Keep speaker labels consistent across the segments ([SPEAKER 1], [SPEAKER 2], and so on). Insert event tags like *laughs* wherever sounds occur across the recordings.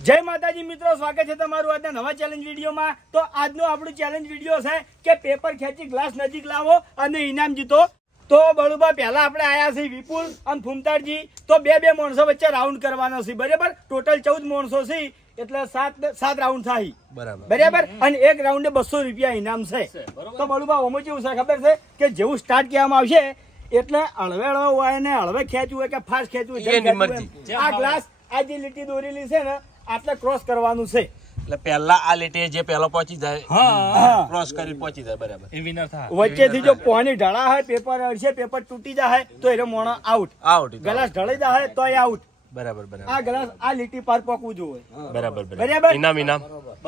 [SPEAKER 1] જય માતાજી મિત્રો સ્વાગત છે તમારું આજના નવા ચેલેન્જ વિડીયોમાં. તો આજનો આપણું ચેલેન્જ વીડિયો છે કે પેપર ખેંચી ગ્લાસ નજીક લાવો અને ઇનામ જીતો. તો બળુબા પહેલા આપણે આયા છે વિપુલ અને ફૂમતાડજી. તો બે બે માણસો વચ્ચે રાઉન્ડ કરવાનો છે બરાબર? ટોટલ ચૌદ માણસો છે એટલે સાત સાત રાઉન્ડ થાય.
[SPEAKER 2] બરાબર.
[SPEAKER 1] બરાબર? અને એક રાઉન્ડે બસો રૂપિયા ઇનામ છે. તો બળુબા ઓમો કેવું છે? ખબર છે કે જેવું સ્ટાર્ટ કહેવામાં આવશે એટલે હળવે હળવે હોય ને હળવે ખેંચવું હોય કે ફાસ્ટ ખેંચવું. આ ગ્લાસ આ જે લીટી દોરેલી છે ને આટલે ક્રોસ કરવાનું છે.
[SPEAKER 2] એટલે પહેલા આ લીટીએ જે પહેલો પહોંચી જાય
[SPEAKER 1] હા.
[SPEAKER 2] ક્રોસ કરી પહોંચી જાય બરાબર.
[SPEAKER 3] એ વિનર થાય.
[SPEAKER 1] વચ્ચેથી જો પાણી ઢળા હોય પેપર અડશે પેપર તૂટી જાય તો એનો મોણો આઉટ
[SPEAKER 2] આઉટ
[SPEAKER 1] ગ્લાસ ઢળી જાય તો એ આઉટ
[SPEAKER 2] બરાબર બરાબર.
[SPEAKER 1] આ ગ્લાસ આ લીટી પાર પકવું જોઈએ.
[SPEAKER 2] બરાબર
[SPEAKER 1] બરાબર.
[SPEAKER 2] બરાબર? ઇનામ ઇનામ.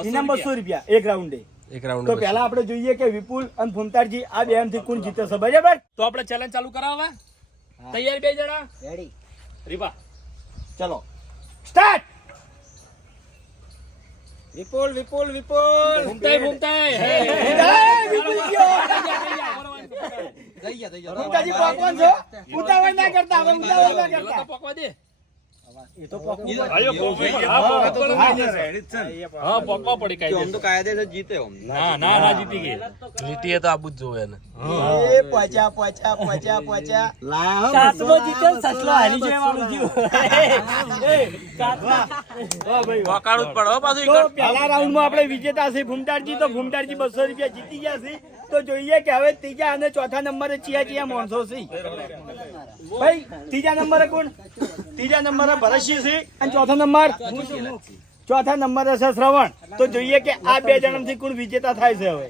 [SPEAKER 1] ઇનામ બસો રૂપિયા. એક રાઉન્ડે
[SPEAKER 2] એક રાઉન્ડ
[SPEAKER 1] તો પહેલા આપણે જોઈએ કે વિપુલ અને ફુમતારજી આ બેથી કોણ જીતે છે બરાબર?
[SPEAKER 3] તો આપણે ચેલેન્જ ચાલુ કરાવવા તૈયાર બે જણા?
[SPEAKER 4] રેડી
[SPEAKER 3] રીબા.
[SPEAKER 1] ચલો. સ્ટાર્ટ
[SPEAKER 4] વિપુલ વિપુલ વિપુલ.
[SPEAKER 3] ઘૂમતાય ઘૂમતાય હે
[SPEAKER 1] વિપુલ ગયો.
[SPEAKER 4] થઈ ગયા થઈ
[SPEAKER 1] ફૂમતાજી પકવાન છો? ઉતાવળ ના કરતા હવે ઉતાવળ ના કરતા.
[SPEAKER 3] પકવા દે.
[SPEAKER 1] એ તો પકવું
[SPEAKER 3] આયો પકવા હા, પકવા પડે. હા પકવા
[SPEAKER 4] કાયદેસર જીતે
[SPEAKER 3] ના ના ના જીતી ગઈ.
[SPEAKER 2] લીટીએ તો આબુ જ જોવે એને.
[SPEAKER 1] એ પચા પચા પચા પચા. લાવ
[SPEAKER 4] કાચબો જીત્યો, સસલો હારી જાય વાળું
[SPEAKER 1] વાહ. ભાઈ વાહ.
[SPEAKER 2] જ પડે પાછું
[SPEAKER 1] તો
[SPEAKER 2] ઈકડ.
[SPEAKER 1] પહેલા રાઉન્ડમાં આપણે વિજેતા છે ભૂમતારજી તો ભૂમતારજી બસો રૂપિયા જીતી ગયા છે તો જોઈએ કે હવે ત્રીજા અને ચોથા નંબરે ચિયા ચિયા માણસો છે ભાઈ ત્રીજા નંબરે કોણ? ત્રીજા નંબરે ભરતસિંહ છે અને ચોથો નંબર? ચોથા નંબરે છે શ્રવણ. તો જોઈએ કે આ બે જણામાંથી કોણ વિજેતા થાય છે હવે.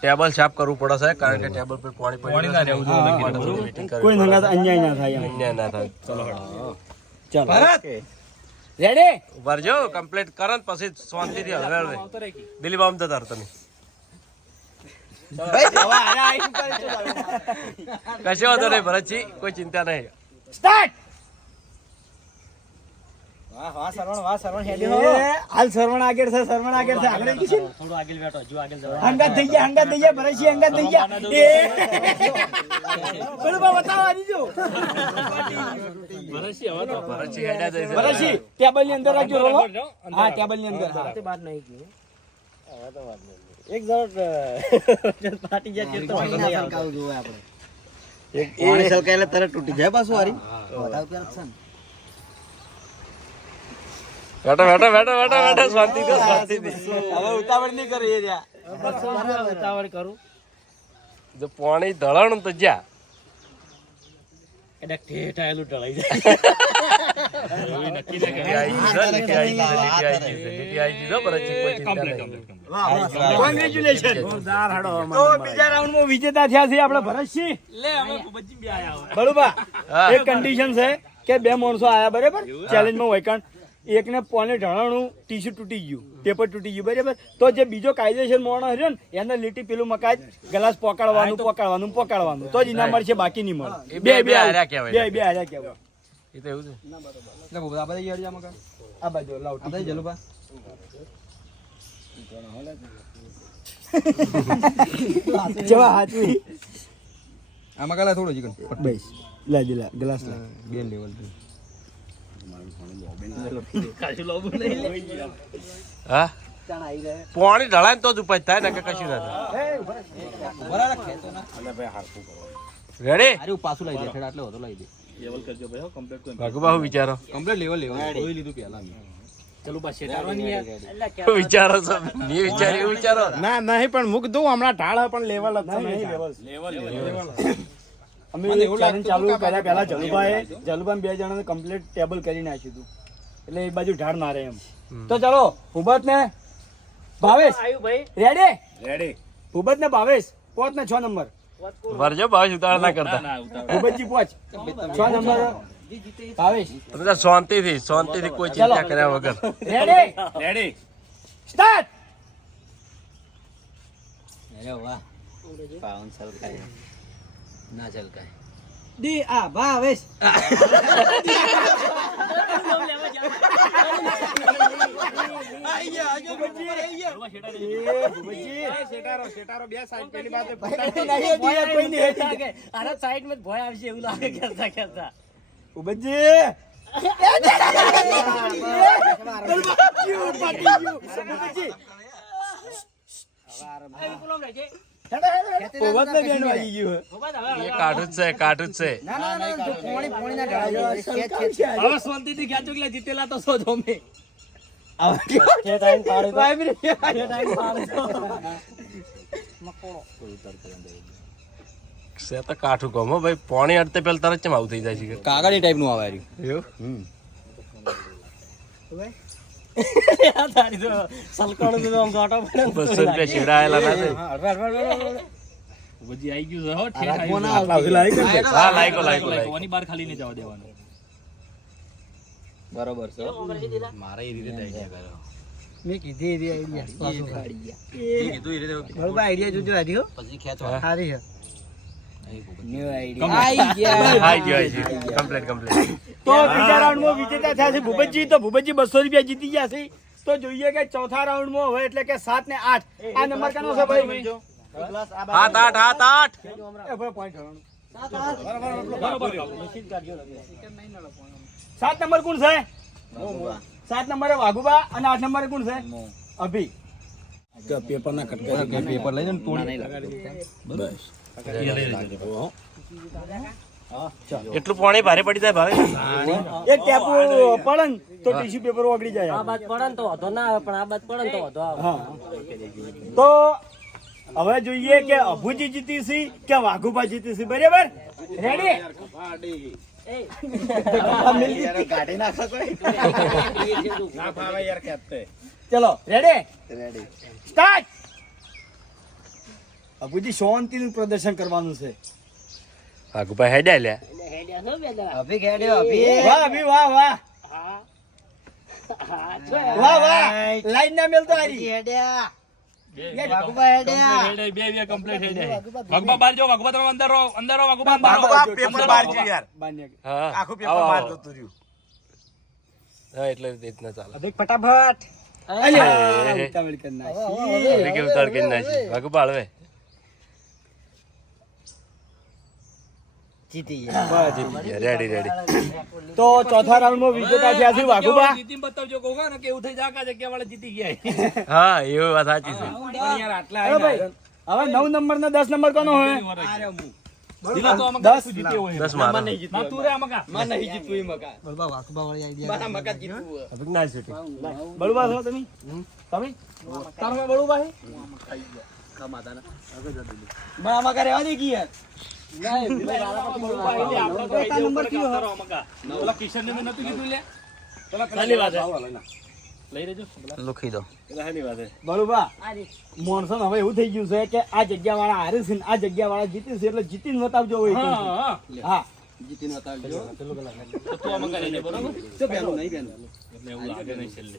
[SPEAKER 2] ટેબલ સાફ કરવું પડે છે કારણ કે ટેબલ પર પાણી પડી ના રહેવું જોઈએ
[SPEAKER 1] કોઈ નંગા અન્યાય ના થાય
[SPEAKER 2] અન્યાય ના થાય.
[SPEAKER 1] ચાલો રેડી
[SPEAKER 2] ઊભા કમ્પ્લીટ કરન પછી શાંતિથી હળવે હળવે. દિલીપ આમ જતા તમે. કશો વાંધો નહીં ભરતજી કોઈ ચિંતા નહીં.
[SPEAKER 1] સ્ટાર્ટ
[SPEAKER 4] વાહ સરવણ વાહ સરવણ
[SPEAKER 1] એ, હાલ સરવણ આગળ છે સરવણ આગળ છે. આગળ કી છે
[SPEAKER 4] થોડું આગળ બેઠો જો આગળ જવા
[SPEAKER 1] હંગાત થઈ ગયા હંગાત થઈ ગયા ભરતસિંહ હંગાત થઈ ગયા. એ. બા બતાવો આની જો.
[SPEAKER 3] ભરતસિંહ હવે તો
[SPEAKER 2] ભરતજી હેડા જાય છે
[SPEAKER 1] ટેબલની અંદર રાખજો રોલો. હા ટેબલની અંદર હા.
[SPEAKER 4] તે બાર નહીં ગયું. એક જણ ફાટી જાય તો નહીં આવતો.
[SPEAKER 2] બેઠો બેઠો બેઠો બેઠો બેઠો શાંતિ દો
[SPEAKER 1] હવે ઉતાવળ નહીં કરે એ રહ્યા.
[SPEAKER 4] ઉતાવળ કરું.
[SPEAKER 2] જો પાણી ધળણ તો જા
[SPEAKER 4] એટલે ઠેઠ આયેલું ઢળાઈ જાય. *laughs*
[SPEAKER 1] વિજેતા થયા છે ભરતસિંહ બરોબર એક કન્ડિશન છે કે બે માણસો આયા બરાબર ચેલેન્જમાં વૈકણ એકને પોને ઢળાણું ટીશ્યુ તૂટી ગયું પેપર તૂટી ગયું બરાબર તો જે બીજો કાયદેસર માણસ રહ્યો ને એને લીટી પેલું મકાજ ગ્લાસ પકડવાનું પકડવાનું પકડવાનું તો જ ઇનામ મળશે બાકી નહીં મળે
[SPEAKER 2] બે- બે હાર્યા કહેવાય.
[SPEAKER 1] બે બે હાર્યા કહેવાય
[SPEAKER 2] એ તો એવું છે.
[SPEAKER 1] આ બાજુ લાવ જેવા હાચવી.
[SPEAKER 5] આમાં કાલા થોડો જીકન
[SPEAKER 1] બેસ લા દે લા ગ્લાસ લા
[SPEAKER 5] બે લેવલ
[SPEAKER 2] હા? પાણી ઢળાય ને તો જ ઉપાય થાય ને કે કશું ના થાય. રેડી
[SPEAKER 5] પાછું લઈ દે એટલે વધુ લઈ દે.
[SPEAKER 3] લેવલ કરજો ભાઈ હો કમ્પ્લીટ કોઈ
[SPEAKER 2] ભગવાન વિચારો.
[SPEAKER 5] કમ્પ્લીટ લેવલ લેવલ કોઈ લીધું પહેલા મેં
[SPEAKER 3] ચલો બસ શેટારવાની યાર.
[SPEAKER 2] વિચારો છો? નહીં વિચારી વિચારો.
[SPEAKER 1] ના. નહીં પણ મૂક દઉં. હમણાં ઢાળ પણ લેવલ જ નહીં લેવલ અમે ચેલેન્જ ચાલુ કર્યા પહેલા જલુભાઈ જલુભાઈ બે જણાને કમ્પ્લીટ ટેબલ કરી નાખ્યું હતું. એટલે એ બાજુ ઢાળ મારે એમ. તો ચાલો ભૂપત ને ભાવેશ રેડી રેડી ભૂપત ને ભાવેશ. પોચ ને છ નંબર.
[SPEAKER 2] ભરજો ભાવેશ ઉતાવળ ના કરતા.
[SPEAKER 1] ભૂપતજી પોચ છ નંબર. ભાવેશ.
[SPEAKER 2] તમે તો શાંતિથી શાંતિથી કોઈ ચિંતા કર્યા વગર.
[SPEAKER 1] રેડી
[SPEAKER 3] રેડી
[SPEAKER 1] સ્ટાર્ટ
[SPEAKER 5] અરે વાહ. પાવન સલકાય ના સલકાય
[SPEAKER 4] દી આ ભાવેશ. *laughs*
[SPEAKER 1] સાઈડમાં વાગી ગયું
[SPEAKER 2] એ કાઢું જ છે કાઢું જ છે.
[SPEAKER 3] હવે શાંતિથી ખેંચો એટલે જીતેલા તો
[SPEAKER 4] જે ટાઈમ પાડે તો.
[SPEAKER 2] છે તો. કાઠું ગમો ભાઈ પોણી અડતે પેલા તરત ચમ આવું થઈ જાય છે
[SPEAKER 5] કાગળી ટાઈપનું આવે રહ્યું.
[SPEAKER 3] બજી ગયું છે
[SPEAKER 2] લાયકો લાયકો
[SPEAKER 3] લાયકો, ખાલી નહીં જવા દેવાનું.
[SPEAKER 5] બરોબર છે. મારે એ રીતે આઈડિયા કર્યો
[SPEAKER 4] મેં કીધી એવી આઈડિયા
[SPEAKER 5] કીધું એ રીતે
[SPEAKER 4] બરોબર આઈડિયા જોજો આજી
[SPEAKER 5] પછી ખેંચવા.
[SPEAKER 4] સારી છે.
[SPEAKER 2] આઈ ગયો. આઈ ગયો કમ્પ્લીટ કમ્પ્લીટ
[SPEAKER 1] તો બીજા રાઉન્ડમાં વિજેતા થયા છે. ભૂપતજી તો ભૂપતજી બસો રૂપિયા જીતી ગયા છે. તો જોઈએ કે ચોથા રાઉન્ડમાં હવે એટલે કે સાત ને આઠ. આ નંબર કનો છે ભાઈ?
[SPEAKER 2] સાત આઠ સાત આઠ.
[SPEAKER 1] સાત નંબર કોણ છે? સાત નંબરે વાઘુબા અને આઠ નંબરે કોણ છે? અભી.
[SPEAKER 5] પેપર લઈ ને તોડી.
[SPEAKER 2] એટલું પોણી ભારે પડી જાય ભાવે.
[SPEAKER 1] એક ટેપુ પડે તો ટીશ્યુ પેપર ઓગળી જાય
[SPEAKER 4] આ વાત પડે તો વધો ના આવે પણ આ બાદ પડે તો વધો આવે.
[SPEAKER 1] હા. તો હવે જોઈએ કે અભુજી જીતી છે કે વાઘુબા જીતી છે બરાબર રેડી ચલો રેડી સ્ટાર્ટ અબુજી શાંતિ નું પ્રદર્શન કરવાનું છે.
[SPEAKER 2] આગુભાઈ હેડ્યા લ્યા.
[SPEAKER 1] વાહ અભી વાહ વાહ. વાહ વાહ. લાઈન ના મેલતો આરી
[SPEAKER 3] હેડે,
[SPEAKER 2] એટલે રીતના ચાલે.
[SPEAKER 4] ફટાફટ.
[SPEAKER 1] નાખી.
[SPEAKER 2] આપણે કેવું કે નાખી. વાઘુબા હળવે
[SPEAKER 4] જીતી
[SPEAKER 2] જીતી ગયા. રેડી રેડી
[SPEAKER 1] તો ચોથા રાઉન્ડમાં વિજેતા થયા છે વાઘુબા?
[SPEAKER 3] જીતીને બતાવજો કહું ને કે થઈ જાય જગ્યા વાળા જીતી ગયા.
[SPEAKER 2] હા એવું વાત સાચી છે.
[SPEAKER 3] યાર આટલા
[SPEAKER 1] હવે નવ નંબર ને દસ નંબર કોનો હોય? બળુબા.
[SPEAKER 5] લુખી દો
[SPEAKER 1] બળુબા મોણસો હવે એવું થઈ ગયું છે કે આ જગ્યા વાળા હારે છે આ જગ્યા વાળા જીતી છે એટલે જીતીને બતાવજો હોય
[SPEAKER 3] હા,
[SPEAKER 1] જીતી
[SPEAKER 3] ને
[SPEAKER 1] બતાવજો
[SPEAKER 3] તો? એટલે એવું લાગે નહીં છેલ્લે.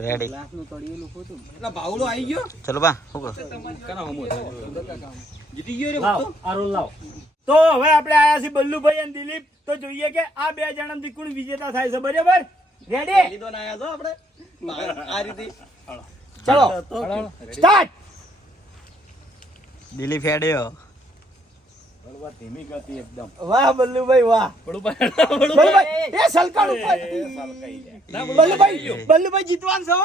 [SPEAKER 1] મેળવવાના.
[SPEAKER 3] લે, આવી
[SPEAKER 5] ગયો? ચલો બા શું કરો?
[SPEAKER 1] તો હવે આપણે આયા છીએ બલ્લુભાઈ અને દિલીપ. તો જોઈએ કે આ બે જણામાંથી કોણ વિજેતા થાય છે બરાબર? રેડી ચલો સ્ટાર્ટ
[SPEAKER 5] દિલીપ હેડ્યો
[SPEAKER 1] વાહ બલ્લુભાઈ વાહ.
[SPEAKER 3] બળુભાઈ, *laughs*
[SPEAKER 1] બલ્લુભાઈ એ સલકાણ ઉપર બલ્લુભાઈ બલ્લુભાઈ જીતવાન છો?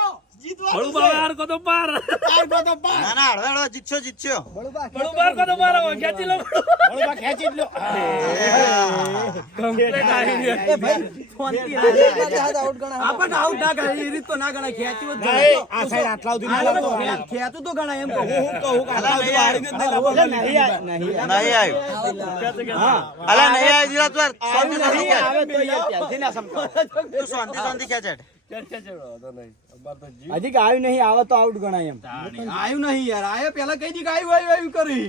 [SPEAKER 1] જીતવાન
[SPEAKER 3] બળુભાઈ હાર કો તો પાર.
[SPEAKER 5] ના ના હળવે હળવે જીતશો જીતશો
[SPEAKER 3] બળુભાઈ હાર કો તો પાર. ખેંચી લો.
[SPEAKER 1] બળુભા ખેંચી લો
[SPEAKER 3] Complete આવી ગયું.
[SPEAKER 4] આપણને આઉટ ના ગણાય એ રીત તો ના ગણાય ખેંચ્યું જ
[SPEAKER 1] આ સાઈડ આટલા સુધી
[SPEAKER 4] ગણાય.
[SPEAKER 1] લાવતો.
[SPEAKER 4] ખેંચું તો ગણાય એમ કહું હું કહું આટલા સુધી વાળીને જ નહીં
[SPEAKER 1] નહીં નહીં
[SPEAKER 5] નહીં આવ્યું અલા નહીં આવ્યું જીરા તું યાર. શાંતિ શાંતિ
[SPEAKER 1] નહીં
[SPEAKER 5] ખેંચ.
[SPEAKER 1] આવે તો યાર ત્યાંથી ના સમજાવો.
[SPEAKER 5] તું શાંતિ શાંતિ ખેંચ હેડ.
[SPEAKER 1] હજી કે આવ્યું નહીં આવે તો આઉટ ગણાય એમ.
[SPEAKER 4] આયું નહીં. યાર આયો પેલા કઈ દી આવ્યું આયું આયું આયું કરી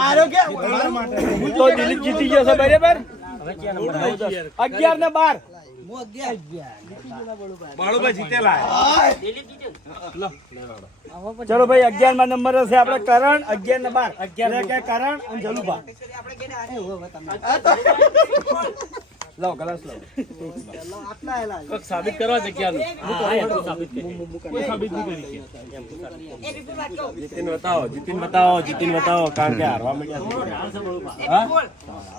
[SPEAKER 1] આરો કે તો દિલીપ જીતી ગયો છે બરાબર? અગિયાર. ને બાર. ચલો ભાઈ અગિયારમાં નંબર હશે આપડે કરણ અગિયાર ને બાર. કે કરણ અને જલુભા *laughs* *laughs* લાવો ગ્લાસ લાવો.
[SPEAKER 3] કોઈક સાબિત કરવા જગ્યાનું. હા, તો સાબિત કરી. કોઈ સાબિત નહીં કરી
[SPEAKER 4] જીતિન બતાવો જીતિન બતાવો જીતિન બતાવો કારણ કે હારવા મળ્યા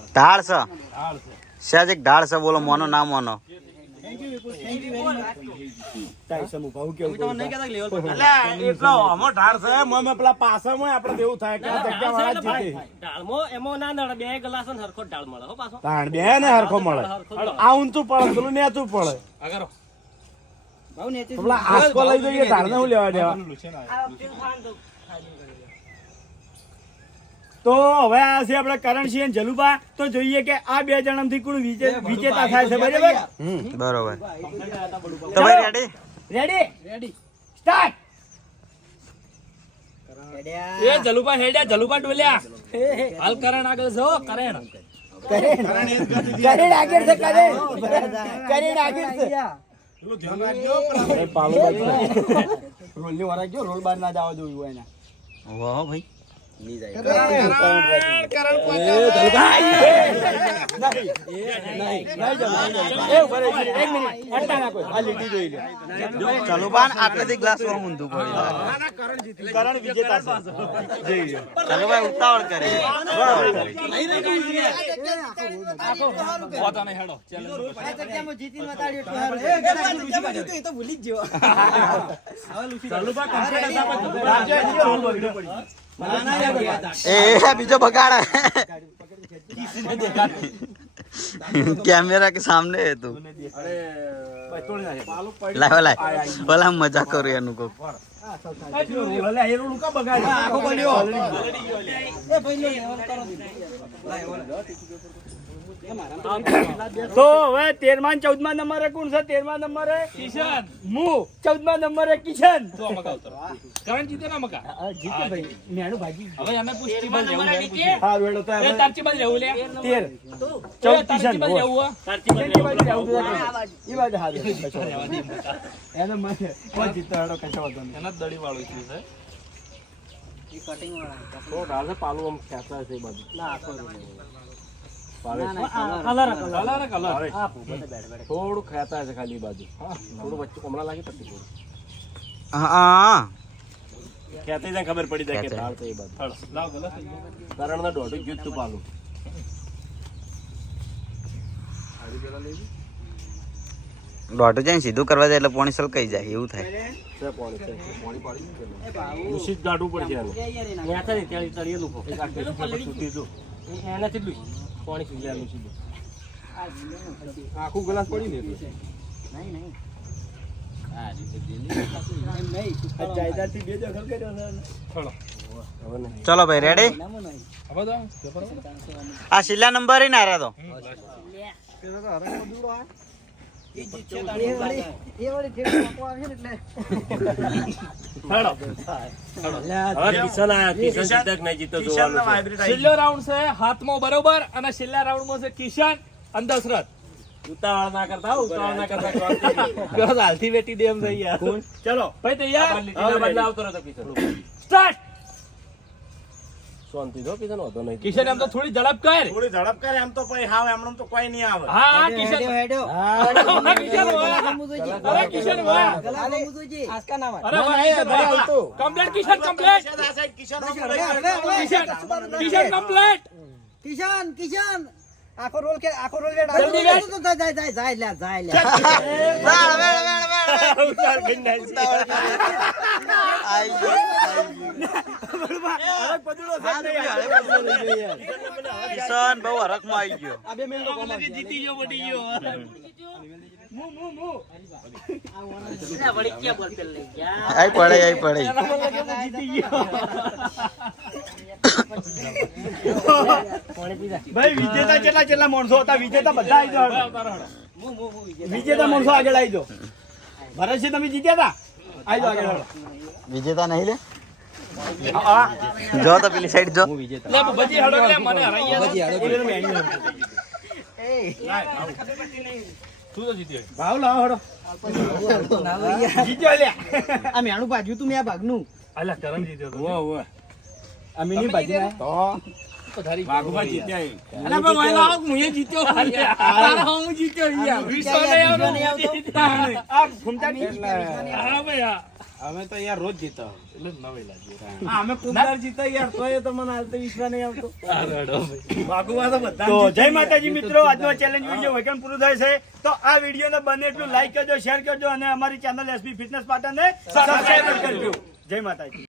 [SPEAKER 5] ઢાળ છે ઢાળ છે બોલો મોનો ના મોનો.
[SPEAKER 1] ભાવ?
[SPEAKER 4] એટલો અમો છે મોમાં પેલા પાછળમાં આપણે દેવું થાય કે જગ્યા વાળા જીતે
[SPEAKER 3] ડાળમાં એમાં ના બે ગ્લાસ ને હરખો જ મળે હો પાછો.
[SPEAKER 4] તાણ બે ને હરખો મળે. આ ઊંચું પડે પેલું નેચું પડે.
[SPEAKER 3] આગળ
[SPEAKER 4] તો પેલા આંસકો લઈ જઈએ ઢાળ ને હું લેવા દેવા?
[SPEAKER 1] તો હવે આ છે આપણે કરણસિંહ અને જલુભા તો જોઈએ કે આ બે જણામાંથી કોણ વિજેતા થાય છે બરાબર?
[SPEAKER 5] બરોબર. તો રેડી
[SPEAKER 1] રેડી રેડી સ્ટાર્ટ
[SPEAKER 3] એ જલુપા હેડ્યા જલુપા ડોલ્યા. હાલ કરણ આગળ જો કરણ.
[SPEAKER 1] કરેણ. આગળ છે કરેણ. કરેણ આગળ છે. રોલની વરાગ જો રોલ બાર ના જવા જોયું એના.
[SPEAKER 5] વાહ ભાઈ. ચાલો બાન આટલેથી ગ્લાસ વાળું ઊંધું પડ્યું
[SPEAKER 1] કરણ વિજેતા
[SPEAKER 5] ચાલો ભાઈ ઉતાવળ કરી. કરી
[SPEAKER 3] પોતાને હેડો
[SPEAKER 5] એ બીજો બગાડ. કેમેરા કે સામને હે તું. લાવ લાવ ભલા મજા કરું એનું કોક.
[SPEAKER 1] બગાડ તો હવે તેરમા ચૌદમા નંબરે કોણ છે? તેરમા નંબરે
[SPEAKER 3] કિશન.
[SPEAKER 1] મુ. ચૌદમા નંબરે કિશન.
[SPEAKER 3] તો મકા ઉતરો. કરણ જીતે ના મકા?
[SPEAKER 1] મેણું ભાગી
[SPEAKER 3] હવે અમે પૂછતી બલ લેવું લેવું
[SPEAKER 1] હા વેડો તો હવે
[SPEAKER 3] તારચી લે.
[SPEAKER 1] કિશન.
[SPEAKER 3] તારચી.
[SPEAKER 1] બાજુ બાજુ. એને મને હેડો કશો વાંધો
[SPEAKER 3] એના દડી વાળું. છે.
[SPEAKER 4] તો છે આમ ખેંચાય છે બાજુ. પાલે છે. થોડું ખેંચાય છે ખાલી બાજુ. થોડું વચ્ચે હમણાં લાગી પટ્ટી
[SPEAKER 5] હા.
[SPEAKER 4] ખેંચાઈ જાય ખબર પડી જાય કે ઢાળ છે બાજુ.
[SPEAKER 3] હળો, લાવ ગલત.
[SPEAKER 4] કારણ ના દોઢું જ તું પાલું.
[SPEAKER 5] દોઢું જાય સીધું કરવા જાય એટલે પોણી સલકાઈ જાય એવું થાય.
[SPEAKER 4] ગાડું પડી છે પાણી પાડી દૂષિત ગાઢવું પડશે એનું.
[SPEAKER 3] ત્યાં થાય ને ત્યાં તળિયે લૂકો.
[SPEAKER 4] એક આ ટેસ્ટ પેપર તૂટી જો
[SPEAKER 3] એનાથી. પાણી
[SPEAKER 4] પીવાનું છે. આખું ગ્લાસ પડી ને નહીં
[SPEAKER 5] ચલો. ભાઈ રેડી? આ છેલ્લા નંબર ના રહ્યા તો.
[SPEAKER 3] છેલ્લો રાઉન્ડ છે હાથમાં બરોબર અને છેલ્લા રાઉન્ડમાં છે કિશન અને દશરથ
[SPEAKER 4] ઉતાવળ ના કરતા હો, ઉતાવળ ના કરતા
[SPEAKER 3] હાલથી બેટી દે થઈ યાર.
[SPEAKER 1] ચલો.
[SPEAKER 3] ભાઈ તૈયાર?
[SPEAKER 4] આપણે લીટીના બદલે કિશન.
[SPEAKER 3] સ્ટાર્ટ.
[SPEAKER 4] શાંતિ જો કિશન વાંધો નહીં.
[SPEAKER 3] કિશન એમ તો થોડી ઝડપ કર.
[SPEAKER 4] થોડી ઝડપ કર એમ તો પછી હાવ એમનેમ તો કોઈ નહીં આવે.
[SPEAKER 3] હા હા કિશન. હા, કિશન વાહ. અરે કિશન વાહ. અરે વાહ. Complete Kishan complete. Kishan Kishan complete.
[SPEAKER 6] Kishan Kishan. આખો રોલ કે આખો રોલ
[SPEAKER 3] બેસ.
[SPEAKER 6] જાય જાય જાય લે જાય લે.
[SPEAKER 5] કિશન બહુ હરખમાં આવી ગયો.
[SPEAKER 3] જીતી ગયો બટી ગયો?
[SPEAKER 5] આઈ પડે આઈ પડે.
[SPEAKER 1] ભાઈ વિજેતા કેટલા કેટલા માણસો હતા? વિજેતા બધા આવી જાઓ વિજેતા માણસો આગળ આવી જાઓ ભરતસિંહ તમે જીત્યા હતા આવી જાઓ આગળ.
[SPEAKER 5] વિજેતા નહીં લે? જો તો પેલી સાઈડ જો.
[SPEAKER 3] લે બજી હડો લે મને હરાઈ ગયા
[SPEAKER 1] એ
[SPEAKER 3] તું તો જીત્યો
[SPEAKER 1] ભાવ લાવો હેડો. જીત્યો લ્યા
[SPEAKER 6] આ મેણું ભાજ્યું તું મેં ભાગનું.
[SPEAKER 3] અલા કરણ જીત્યો તો.
[SPEAKER 1] ના.
[SPEAKER 3] નહીં આવતો.
[SPEAKER 1] આ
[SPEAKER 3] હા ભાઈ, હા.
[SPEAKER 2] અમે તો યાર રોજ જીતો.
[SPEAKER 3] હા, અમે ખૂબ જીતા યાર તો તો મને હાલ વિશ્વાસ નહીં આવતો. વાઘુબા તો બધા
[SPEAKER 1] તો જય માતાજી મિત્રો આજનો ચેલેન્જ વીડિયો વૈકન પૂરું થાય છે. તો આ વિડીયોને બને એટલું લાઈક કરજો શેર કરજો અને અમારી ચેનલ એસબી ફિટનેસ પાટણને સબસ્ક્રાઇબ કરજો. જય માતાજી.